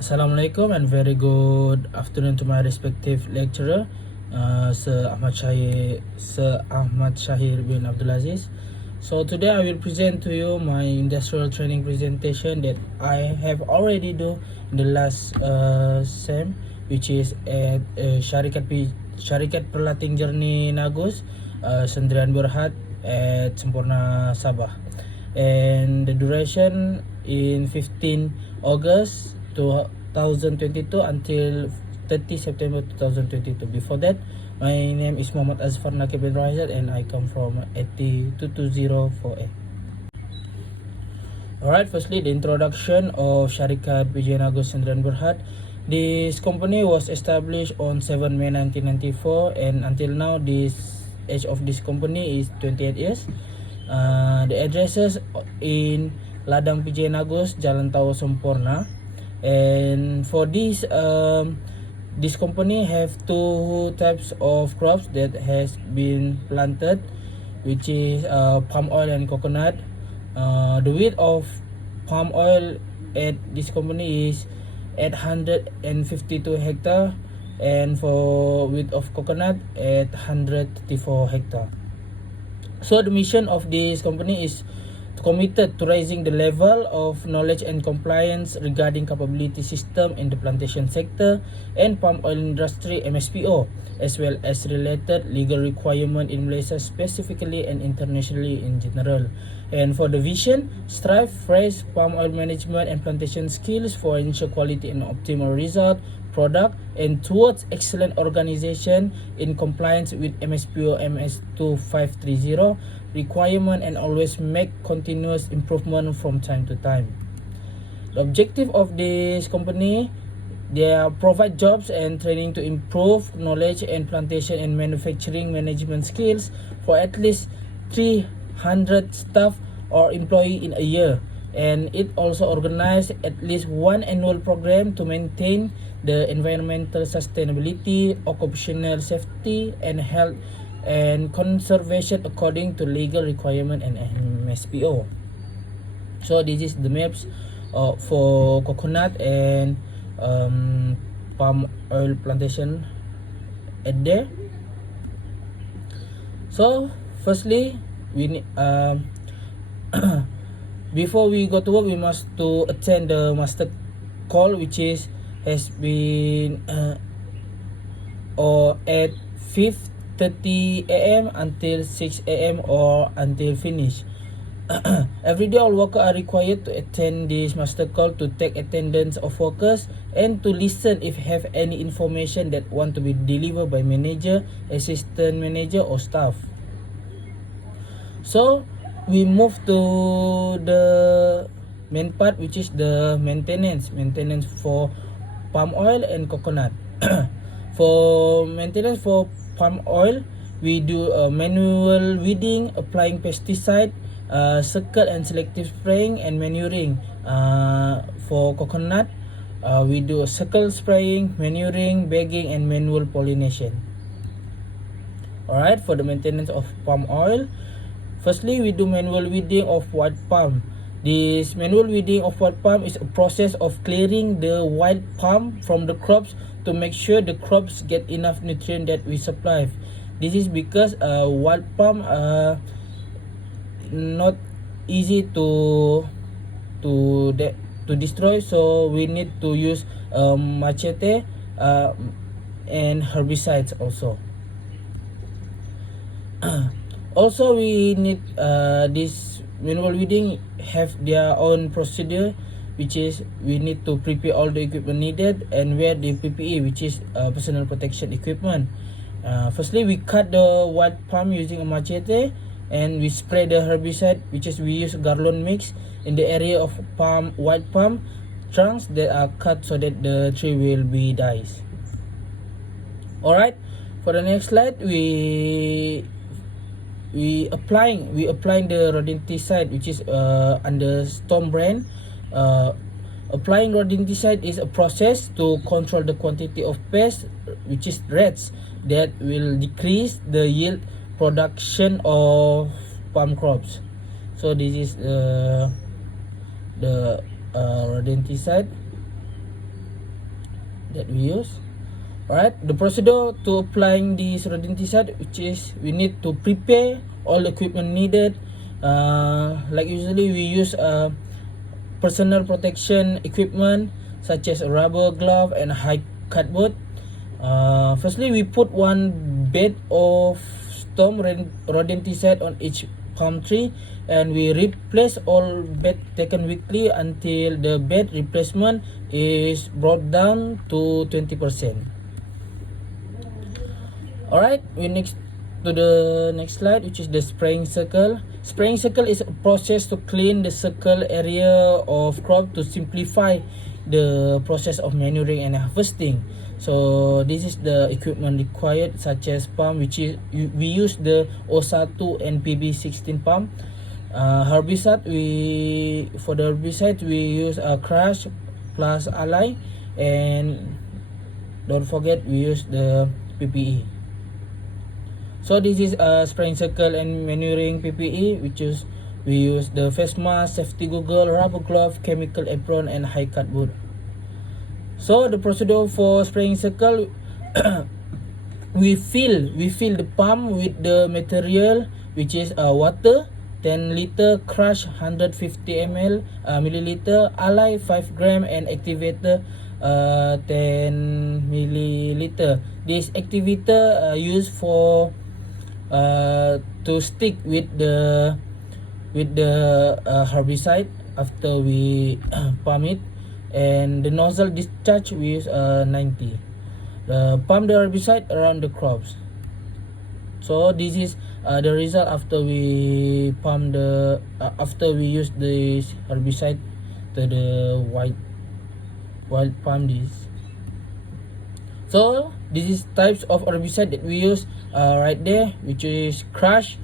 Assalamualaikum and very good afternoon to my respective lecturer, Sir Ahmad Shahir bin Abdul Aziz. So today I will present to you my industrial training presentation that I have already do in the last sem, which is at Syarikat Perlating Jerneh Nagus, Sendirian Berhad at Semporna Sabah, and the duration in 15 August 2022 until 30 September 2022. Before that, my name is Muhammad Azfar Nakib bin Razak and I come from 80220 Alright, firstly the introduction of Syarikat Nagus Sendirian Berhad. This company was established on 7 May 1994 and until now this age of this company is 28 years. The addresses in Ladang Nagus, Jalan Tawa Semporna. And for this company have two types of crops that has been planted, which is palm oil and coconut. The width of palm oil at this company is 852 hectare, and for width of coconut at 134 hectare. So the mission of this company is committed to raising the level of knowledge and compliance regarding capability system in the plantation sector and palm oil industry MSPO, as well as related legal requirement in Malaysia specifically and internationally in general. And for the vision, strive fresh palm oil management and plantation skills for ensure quality and optimal result product and towards excellent organization in compliance with MSPO MS2530 requirement and always make continuous improvement from time to time. The objective of this company, they provide jobs and training to improve knowledge and plantation and manufacturing management skills for at least 300 staff or employee in a year. And it also organized at least one annual program to maintain the environmental sustainability, occupational safety and health and conservation according to legal requirement and MSPO. So this is the maps for coconut and palm oil plantation at there. So firstly, we need before we go to work, we must to attend the master call, which has been or at 5:30 a.m. until 6 a.m. or until finish. Every day all workers are required to attend this master call to take attendance of workers and to listen if have any information that want to be delivered by manager, assistant manager or staff. So we move to the main part, which is the maintenance for palm oil and coconut. For maintenance for palm oil, we do manual weeding, applying pesticide, circle and selective spraying and manuring. For coconut, we do circle spraying, manuring, bagging and manual pollination. Alright, for the maintenance of palm oil, firstly, we do manual weeding of white palm. This manual weeding of white palm is a process of clearing the white palm from the crops to make sure the crops get enough nutrient that we supply. This is because white palm not easy to destroy, so we need to use machete and herbicides also. Also, we need this manual weeding have their own procedure, which is we need to prepare all the equipment needed and wear the PPE, which is personal protection equipment. Firstly, we cut the white palm using a machete and we spray the herbicide, which is we use garlon mix in the area of white palm trunks that are cut so that the tree will be dies. Alright, for the next slide, we applying the rodenticide, which is under Storm brand. Applying rodenticide is a process to control the quantity of pest, which is rats, that will decrease the yield production of palm crops. So this is the rodenticide. that we use. Alright, the procedure to applying this rodenticide, which is we need to prepare all the equipment needed. Like usually we use personal protection equipment such as a rubber glove and a high cut boot. Firstly, we put one bed of storm rodenticide on each palm tree, and we replace all bed taken weekly until the bed replacement is brought down to 20%. Alright, we next to the next slide, which is the spraying circle. Spraying circle is a process to clean the circle area of crop to simplify the process of manuring and harvesting. So this is the equipment required, such as pump, which is we use the O1 and PB16 pump. Herbicide, for the herbicide we use a crush plus ally, and don't forget we use the PPE. So this is a spraying circle and manuring PPE, which is we use the face mask, safety goggle, rubber glove, chemical apron, and high cut boot. So the procedure for spraying circle, we fill the pump with the material, which is water 10 liter, crush 150 milliliter, ally 5 gram, and activator 10 milliliter. This activator used for to stick with the herbicide after we pump it, and the nozzle discharge we use 90. Pump the herbicide around the crops. So this is the result after we pump after we use this herbicide to the wild palm this. So this is types of herbicide that we use right there, which is crush,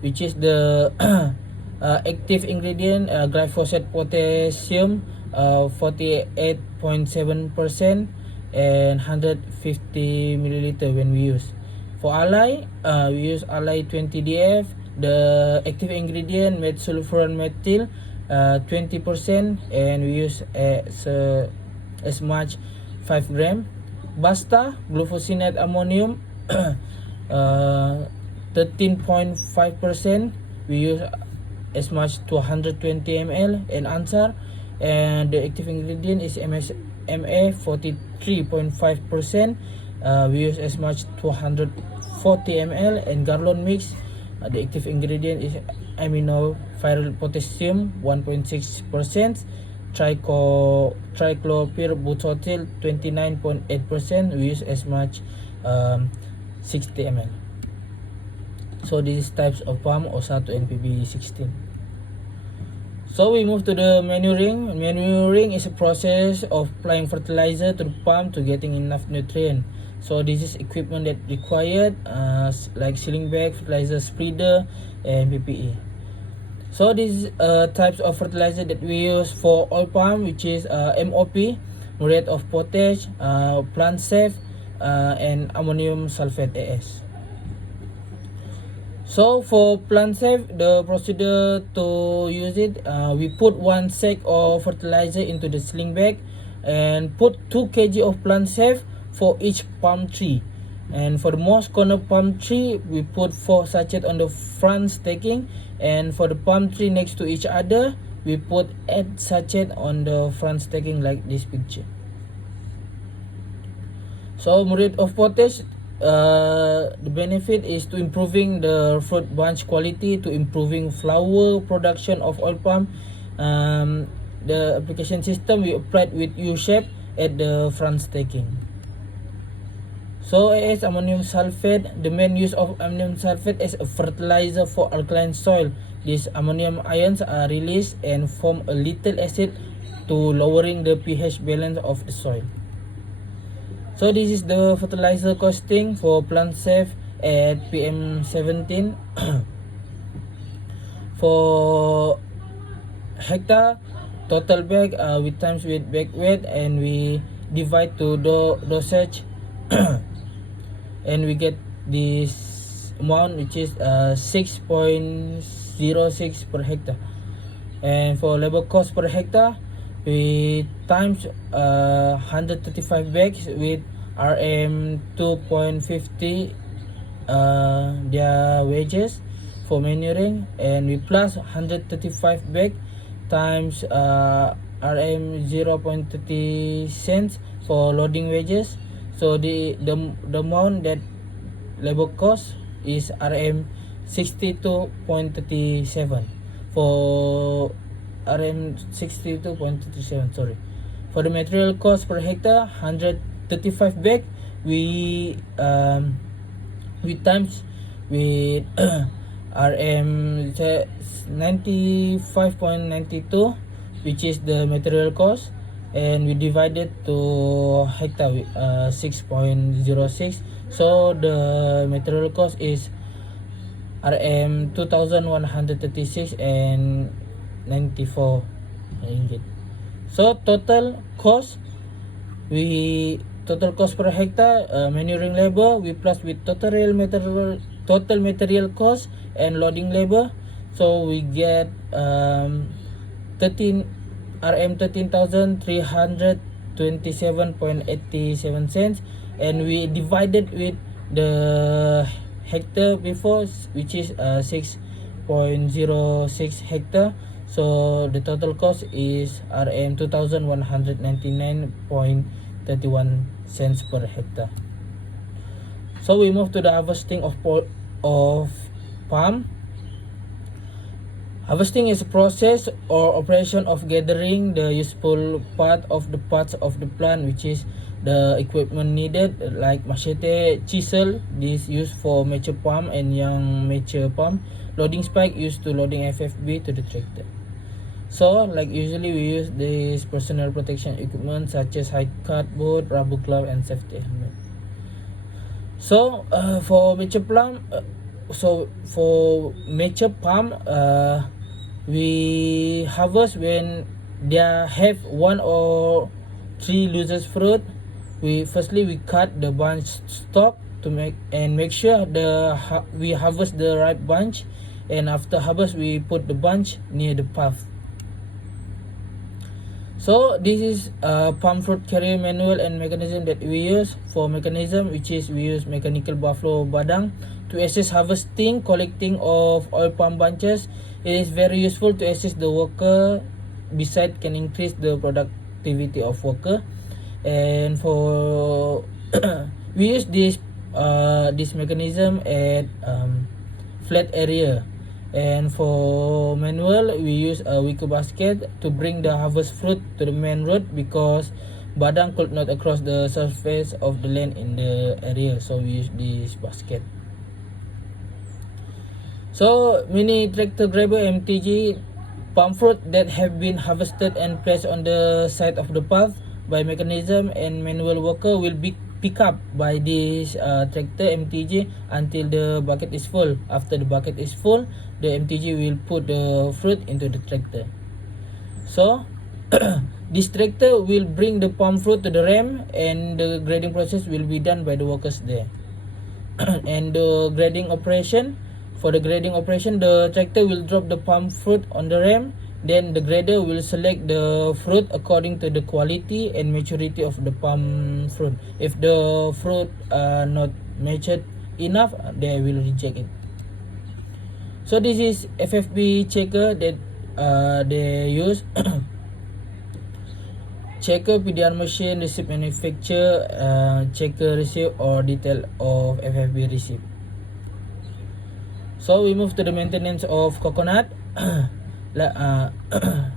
which is the active ingredient glyphosate potassium 48.7% and 150 milliliter when we use. For ally, we use ally 20 DF, the active ingredient metsulfuron methyl 20%, and we use as much 5 gram. Basta glufosinate ammonium 13.5%, we use as much to 120 ml. And answer, and the active ingredient is MA 43.5%, we use as much to 140 ml. And Garlon mix, the active ingredient is amino-viral potassium 1.6%, trichlorpyrbutyl 29.8%, we use as much 60 ml. So this is types of pump O1 and PB16. So we move to the manuring. Manuring is a process of applying fertilizer to the pump to getting enough nutrient. So this is equipment that required like sealing bag, fertilizer spreader, and PPE. So these types of fertilizer that we use for oil palm, which is MOP, muriate of potash, plant safe, and ammonium sulfate AS. So for plant safe, the procedure to use it, we put one sack of fertilizer into the sling bag and put 2 kg of plant safe for each palm tree. And for the most corner palm tree, we put 4 sachets on the front stacking, and for the palm tree next to each other, we put 8 sachets on the front stacking, like this picture. So muriate of potash, the benefit is to improving the fruit bunch quality, to improving flower production of oil palm. The application system we applied with U-shape at the front stacking. So as ammonium sulfate, the main use of ammonium sulfate as a fertilizer for alkaline soil. These ammonium ions are released and form a little acid to lowering the pH balance of the soil. So this is the fertilizer costing for plant safe at PM17. For hectare, total bag we times with bag weight, and we divide to dosage and we get this amount, which is 6.06 per hectare. And for labor cost per hectare, we times 135 bags with RM 2.50 their wages for manuring, and we plus 135 bag times RM 0.30 cents for loading wages. So the amount that labor cost is RM 62.37 for RM 62.37, sorry. For the material cost per hectare, 135 bag, we times with RM 95.92, which is the material cost, and we divided to hectare with 6.06. So the material cost is RM 2,136 and 94 ringgit. So total cost per hectare, manuring labor we plus with total material cost and loading labor, so we get RM 13,327.87 cents, and we divided with the hectare before, which is 6.06 hectare. So the total cost is RM 2,199.31 cents per hectare. So we move to the harvesting of palm. Harvesting is a process or operation of gathering the useful parts of the plant, which is the equipment needed like machete, chisel, this used for mature palm and young mature palm, loading spike used to loading FFB to the tractor. So like usually we use this personal protection equipment such as high cut boot, rubber glove, and safety helmet. So for mature palm, we harvest when they have one or three loose fruit. We cut the bunch stalk to make sure we harvest the ripe bunch, and after harvest we put the bunch near the path. So this is palm fruit carrier manual and mechanism that we use. For mechanism, which is we use mechanical buffalo badang to assist harvesting, collecting of oil palm bunches. It is very useful to assist the worker, besides can increase the productivity of worker. And for we use this mechanism at flat area. And for manual, we use a wicker basket to bring the harvest fruit to the main road, because badang could not cross the surface of the land in the area, so we use this basket. So mini tractor grabber MTG palm fruit that have been harvested and placed on the side of the path by mechanism and manual worker will be picked up by this tractor MTG until the bucket is full. After the bucket is full, the MTG will put the fruit into the tractor. So this tractor will bring the palm fruit to the ram, and the grading process will be done by the workers there. And the grading operation, the tractor will drop the palm fruit on the ram. Then the grader will select the fruit according to the quality and maturity of the palm fruit. If the fruit are not matured enough, they will reject it. So this is FFB checker that they use. Checker, PDR machine, receipt manufacturer, checker receipt or detail of FFB receipt. So we move to the maintenance of coconut.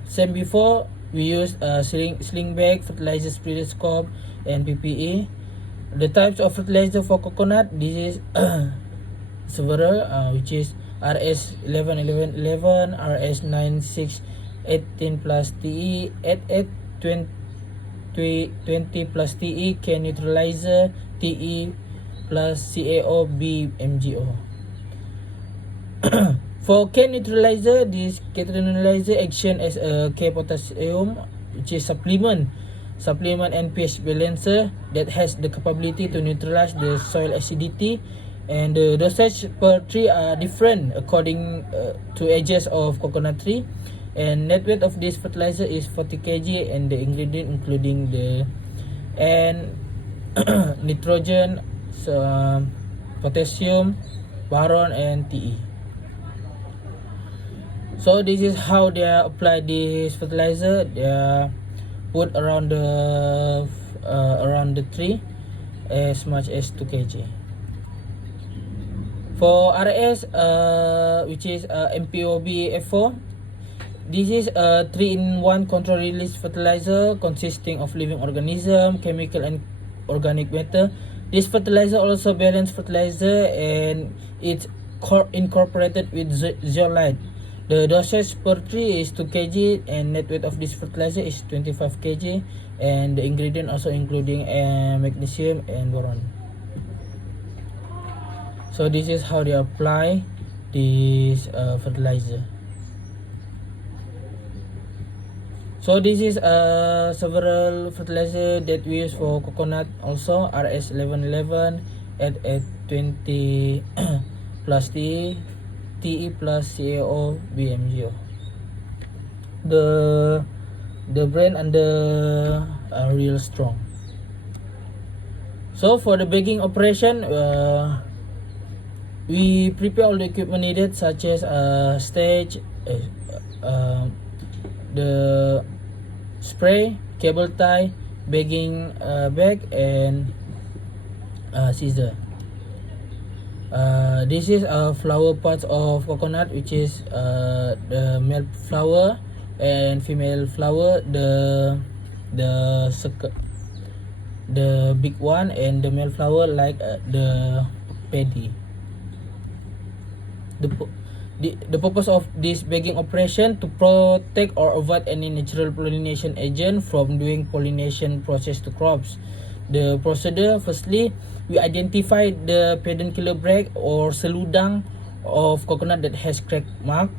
Same before, we use sling bag, fertilizer spreader scope, and PPE. The types of fertilizer for coconut, this is several, which is RS 111111, RS 9618 plus TE, 8820 plus TE, K neutralizer, TE plus CAO, B MGO. For K neutralizer, this K neutralizer action as a K potassium, which is supplement and pH balancer that has the capability to neutralize the soil acidity, and the dosage per tree are different according to ages of coconut tree. and net weight of this fertilizer is 40 kg, and the ingredient including the and nitrogen, potassium, boron, and Te. So this is how they apply this fertilizer. They put around the tree as much as 2 kg. For RS, which is MPOB F4, this is a 3-in-1 control release fertilizer consisting of living organism, chemical, and organic matter. This fertilizer also balanced fertilizer, and it's incorporated with zeolite. The dosage per tree is 2 kg, and net weight of this fertilizer is 25 kg, and the ingredient also including magnesium and boron. So this is how they apply this fertilizer. So this is several fertilizer that we use for coconut also. RS 1111 at 20 plus Te plus CaO BMGO. The brand under Real Strong. So for the bagging operation, we prepare all the equipment needed, such as stage, the spray, cable tie, bagging bag, and scissor. This is flower parts of coconut, which is the male flower and female flower, the big one, and the male flower like the paddy. The purpose of this bagging operation to protect or avoid any natural pollination agent from doing pollination process to crops. The procedure: firstly, we identify the peduncular brake or seludang of coconut that has crack mark.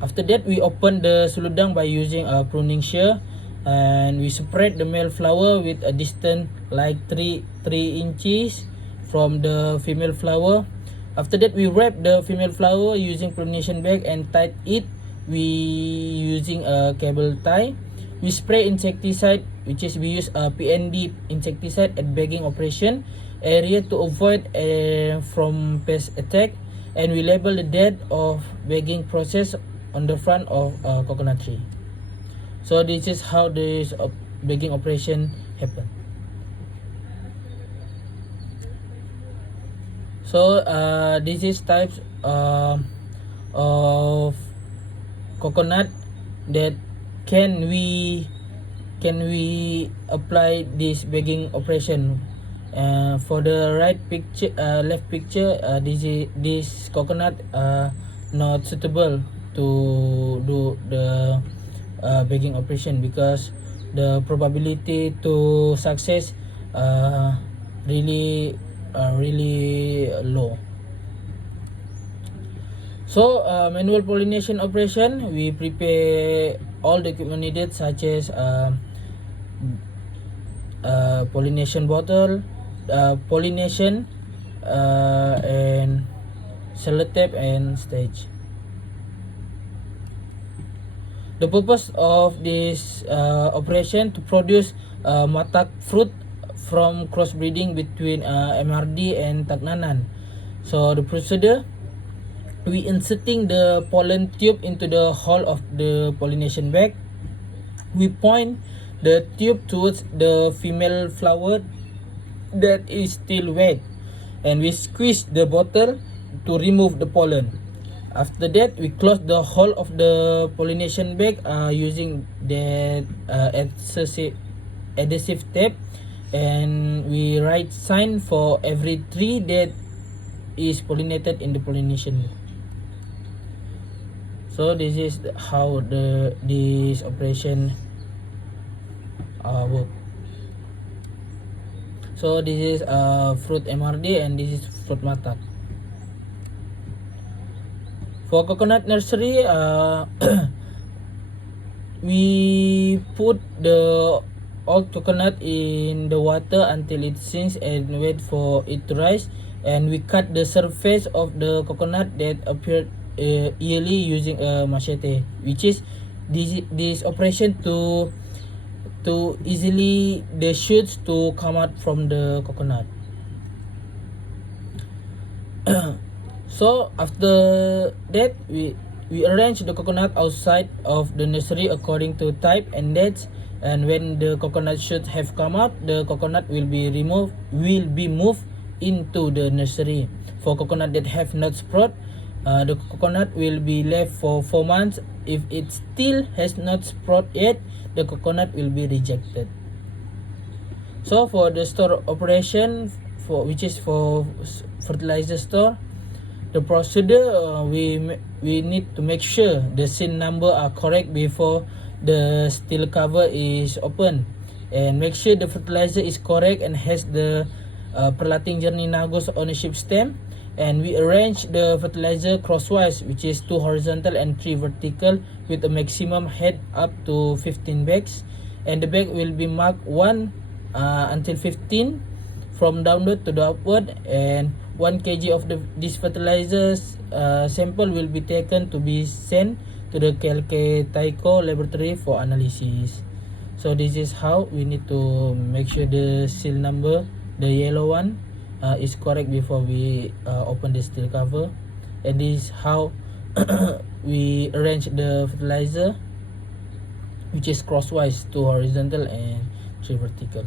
After that, we open the seludang by using a pruning shear, and we separate the male flower with a distance like 3 inches from the female flower. After that, we wrap the female flower using pollination bag and tie it using a cable tie. We spray insecticide, which is we use a PND insecticide at bagging operation area to avoid from pest attack, and we label the date of bagging process on the front of a coconut tree. So this is how this bagging operation happen. So this is types of coconut that can we apply this bagging operation. For the right picture, left picture, this coconut not suitable to do the bagging operation because the probability to success really low. So manual pollination operation, we prepare all the equipment needed, such as pollination bottle, pollination, and sellotape and stage. The purpose of this operation to produce matak fruit from crossbreeding between MRD and Tagnanan. So the procedure: we inserting the pollen tube into the hole of the pollination bag. We point the tube towards the female flower that is still wet, and we squeeze the bottle to remove the pollen. After that, we close the hole of the pollination bag using the adhesive tape, and we write sign for every tree that is pollinated in the pollination bag. So this is how this operation work. So this is fruit MRD, and this is fruit matak. For coconut nursery, we put the old coconut in the water until it sinks and wait for it to rise, and we cut the surface of the coconut that appeared yearly using a machete, which is this operation to easily the shoots to come out from the coconut. So after that, we arrange the coconut outside of the nursery according to type and dates. And when the coconut shoots have come out, the coconut will be moved into the nursery. For coconut that have not sprout, the coconut will be left for 4 months. If it still has not sprout yet, the coconut will be rejected. So for the store operation, which is for fertilizer store, the procedure, we need to make sure the seal number are correct before the steel cover is open, and make sure the fertilizer is correct and has the Perlating Jerneh Nagus ownership stamp. And we arrange the fertilizer crosswise, which is 2 horizontal and 3 vertical, with a maximum head up to 15 bags, and the bag will be marked 1 until 15 from downward to the upward, and 1 kg of this fertilizers sample will be taken to be sent to the Taiko laboratory for analysis. So this is how we need to make sure the seal number, the yellow one, is correct before we open the steel cover. And this is how we arrange the fertilizer, which is crosswise, 2 horizontal and 3 vertical.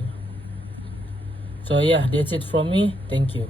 So yeah, that's it from me. Thank you.